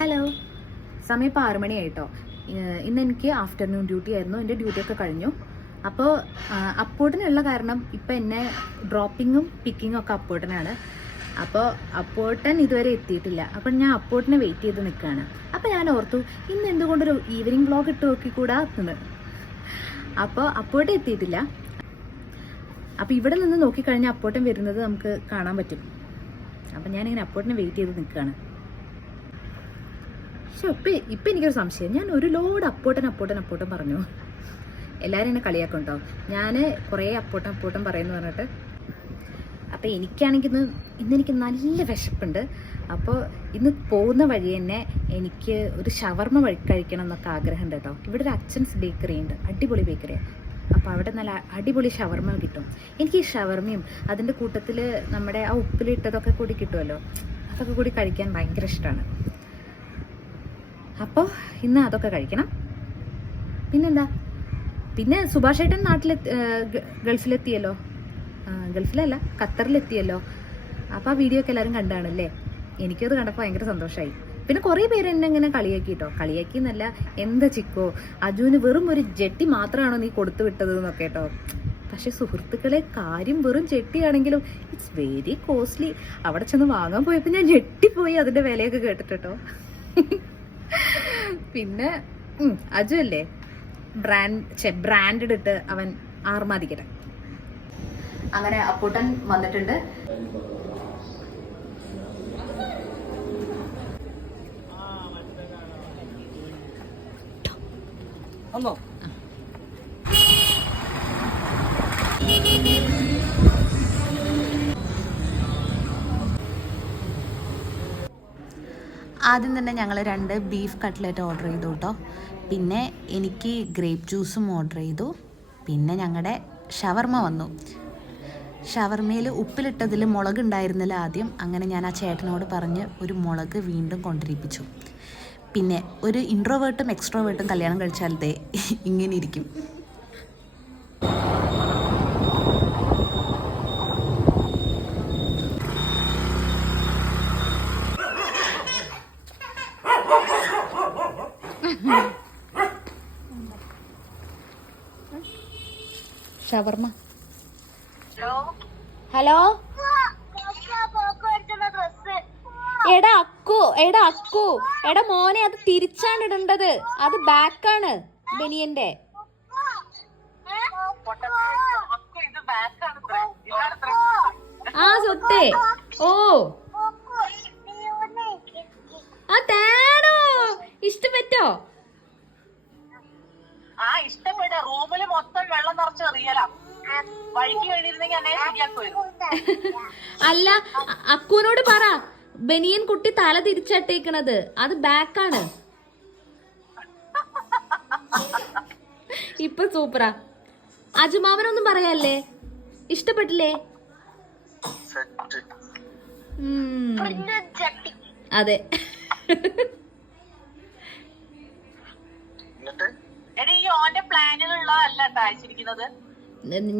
Hello സമയം ഇപ്പോൾ ആറു മണിയായിട്ടോ. ഇന്ന് എനിക്ക് ആഫ്റ്റർനൂൺ ഡ്യൂട്ടി ആയിരുന്നു. എന്റെ ഡ്യൂട്ടിയൊക്കെ കഴിഞ്ഞു. അപ്പോൾ അപ്പോട്ടിനുള്ള കാരണം ഇപ്പം എന്നെ ഡ്രോപ്പിങ്ങും പിക്കിങ്ങും ഒക്കെ അപ്പോട്ടനാണ് അപ്പോൾ അപ്പോട്ടൻ ഇതുവരെ എത്തിയിട്ടില്ല. അപ്പം ഞാൻ അപ്പോട്ടിനെ വെയിറ്റ് ചെയ്ത് നിൽക്കുകയാണ് അപ്പം ഞാൻ ഓർത്തു ഇന്ന് എന്തുകൊണ്ടൊരു ഈവനിങ് ബ്ലോഗ് ഇട്ട് നോക്കിക്കൂടാ എന്ന്. അപ്പോൾ അപ്പോട്ട് എത്തിയിട്ടില്ല. അപ്പോൾ ഇവിടെ നിന്ന് നോക്കിക്കഴിഞ്ഞാൽ അപ്പോട്ടൻ വരുന്നത് നമുക്ക് കാണാൻ പറ്റും. അപ്പം ഞാനിങ്ങനെ അപ്പോട്ടിനെ വെയിറ്റ് ചെയ്ത് നിൽക്കുകയാണ് പക്ഷെ ഇപ്പം ഇപ്പം എനിക്കൊരു സംശയം. ഞാൻ ഒരു ലോഡ് അപ്പോട്ടൻ അപ്പോട്ടൻ അപ്പോട്ടൻ പറഞ്ഞു. എല്ലാവരും എന്നെ കളിയാക്കുണ്ടോ ഞാൻ കുറേ അപ്പോട്ടൻ അപ്പോട്ടൻ പറയുന്നു പറഞ്ഞിട്ട്. അപ്പോൾ എനിക്കാണെങ്കിൽ ഇന്ന് ഇന്ന് എനിക്ക് നല്ല വിശപ്പുണ്ട്. അപ്പോൾ ഇന്ന് പോകുന്ന വഴി തന്നെ എനിക്ക് ഒരു ഷവർമ വഴി കഴിക്കണം എന്നൊക്കെ ആഗ്രഹമുണ്ട് കേട്ടോ ഇവിടെ ഒരു അച്ഛൻസ് ബേക്കറി ഉണ്ട്. അടിപൊളി ബേക്കറിയാണ് അപ്പോൾ അവിടെ നല്ല അടിപൊളി ഷവർമ കിട്ടും. എനിക്ക് ഈ ഷവർമയും അതിന്റെ കൂട്ടത്തിൽ നമ്മുടെ ആ ഉപ്പിലിട്ടതൊക്കെ കൂടി കിട്ടുമല്ലോ അതൊക്കെ കൂടി കഴിക്കാൻ ഭയങ്കര ഇഷ്ടമാണ് അപ്പോൾ ഇന്ന് അതൊക്കെ കഴിക്കണം. പിന്നെന്താ? പിന്നെ സുഭാഷ് ഏട്ടൻ നാട്ടിലെ ഗൾഫിലെത്തിയല്ലോ. ഗൾഫിലല്ല ഖത്തറിലെത്തിയല്ലോ. അപ്പോൾ ആ വീഡിയോ ഒക്കെ എല്ലാവരും കണ്ടാണല്ലേ? എനിക്കത് കണ്ടപ്പോൾ ഭയങ്കര സന്തോഷമായി പിന്നെ കുറേ പേര് എന്നെ ഇങ്ങനെ കളിയാക്കി കേട്ടോ കളിയാക്കി എന്നല്ല എന്താ ചിക്കോ? അജുവിന് വെറും ഒരു ജെട്ടി മാത്രമാണോ നീ കൊടുത്തു വിട്ടത് എന്നൊക്കെ കേട്ടോ. പക്ഷെ സുഹൃത്തുക്കളെ കാര്യം വെറും ജെട്ടിയാണെങ്കിലും ഇറ്റ്സ് വെരി കോസ്റ്റ്ലി. അവിടെ ചെന്ന് വാങ്ങാൻ പോയപ്പോൾ ഞാൻ ജെട്ടി പോയി അതിന്റെ വിലയൊക്കെ കേട്ടിട്ടോ പിന്നെ അജു അല്ലേ? ബ്രാൻഡ് ബ്രാൻഡ് ഇട്ട് അവൻ ആർമാദിക്കട്ടെ. അങ്ങനെ അപ്പൂട്ടൻ വന്നിട്ടുണ്ട്. വന്നോ? ആദ്യം തന്നെ ഞങ്ങൾ രണ്ട് ബീഫ് കട്ട്ലറ്റ് ഓർഡർ ചെയ്തു കേട്ടോ പിന്നെ എനിക്ക് ഗ്രേപ്പ് ജ്യൂസും ഓർഡർ ചെയ്തു. പിന്നെ ഞങ്ങളുടെ ഷവർമ വന്നു. ഷവർമയിൽ ഉപ്പിലിട്ടതിൽ മുളക് ഉണ്ടായിരുന്നില്ല ആദ്യം. അങ്ങനെ ഞാൻ ആ ചേട്ടനോട് പറഞ്ഞ് ഒരു മുളക് വീണ്ടും കൊണ്ടിരിപ്പിച്ചു പിന്നെ ഒരു ഇൻട്രോവേർട്ടും എക്സ്ട്രോവേർട്ടും കല്യാണം കഴിച്ചാലത്തെ ഇങ്ങനെ ഇരിക്കും. Shawarma hello? എടാ അക്കു എടാ അക്കു. എടാ മോനെ അത് തിരിച്ചാണ് ഇടേണ്ടത്. അത് ബാക്കാണ് ബനിയന്റെ. ആ സ്വത്തേ. ഓ. ആ തേടോ. ഇഷ്ടപ്പെട്ടോ? ആ റൂമിൽ മൊത്തം വെള്ളം നിറച്ച് എറിയലാ. വഴിക്ക് വേണ്ടിയിരുന്നെങ്കിൽ എന്നെ ശരിയാക്കുമായിരുന്നു അല്ല അക്കുവിനോട് പറ. ബനിയൻ കുട്ടി തല തിരിച്ചട്ടേക്കണത്. അത് ബാക്കാണ്. ഇപ്പൊ സൂപ്പറാ. അജുമാവനൊന്നും പറയാല്ലേ? ഇഷ്ടപ്പെട്ടില്ലേ. അതെ. എന്നിട്ട്? കേട്ടോ അയച്ചിരിക്കുന്നത്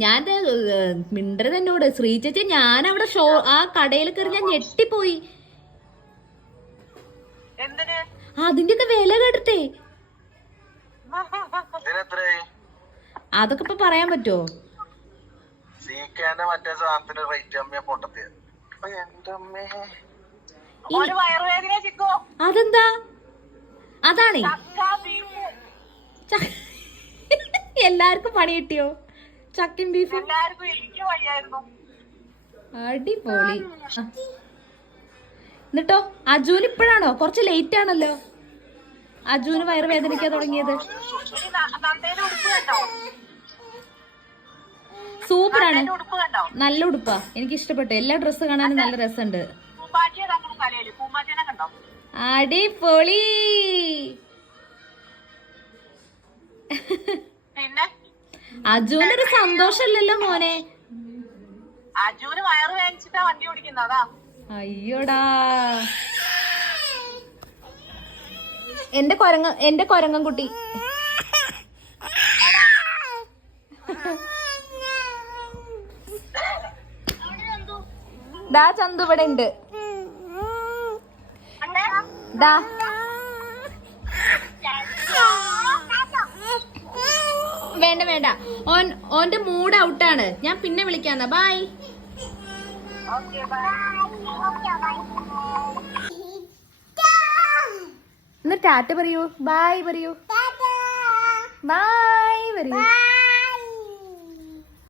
ഞാൻ മിണ്ടരുത് എന്നോട്. ശ്രീ ചേച്ചി ഞാൻ അവിടെ ഷോ ആ കടയിൽ കയറി ഞാൻ ഞെട്ടിപ്പോയി. എന്തിന്? അതിന്റെയൊക്കെ വില കേട്ടിട്ടേ അതൊക്കെ ഇപ്പൊ പറയാൻ പറ്റുമോ മറ്റേ സാധനത്തിന്റെ റേറ്റ് അമ്മയെ അതെന്താ? അതാണേ. എല്ലാവർക്കും പണി കിട്ടിയോ? Chicken beef? അടിപൊളി. എന്നിട്ടോ അജുവിന് ഇപ്പോഴാണോ? കുറച്ച് ലേറ്റ് ആണല്ലോ. അജുവിന് വയറ് വേദനിക്കാൻ തുടങ്ങിയത്. സൂപ്പറാണ്. നല്ല ഉടുപ്പാ. എനിക്ക് ഇഷ്ടപ്പെട്ടു എല്ലാ ഡ്രസ്സ് കാണാനും നല്ല രസമുണ്ട്. അടിപൊളി. അജുവിനൊരു സന്തോഷല്ലല്ലോ മോനെ. അജുവിന് വയറ് വേദനിച്ചിട്ടാ വണ്ടി ഓടിക്കുന്നതാ അയ്യോടാ. എന്റെ കൊരങ്ങ എന്റെ കൊരങ്ങൻ കുട്ടി. ദാ ചന്തു ഇവിടെ ഉണ്ട്. ദാ. വേണ്ട വേണ്ട. ഓൻ ഓന്റെ മൂഡ് ഔട്ടാണ് ഞാൻ പിന്നെ വിളിക്കാന്ന ബായ് ഓക്കെ ബൈ ഒന്ന് ടാറ്റ പറയൂ. ബായ് പറയൂ. ബായ് പറയൂ.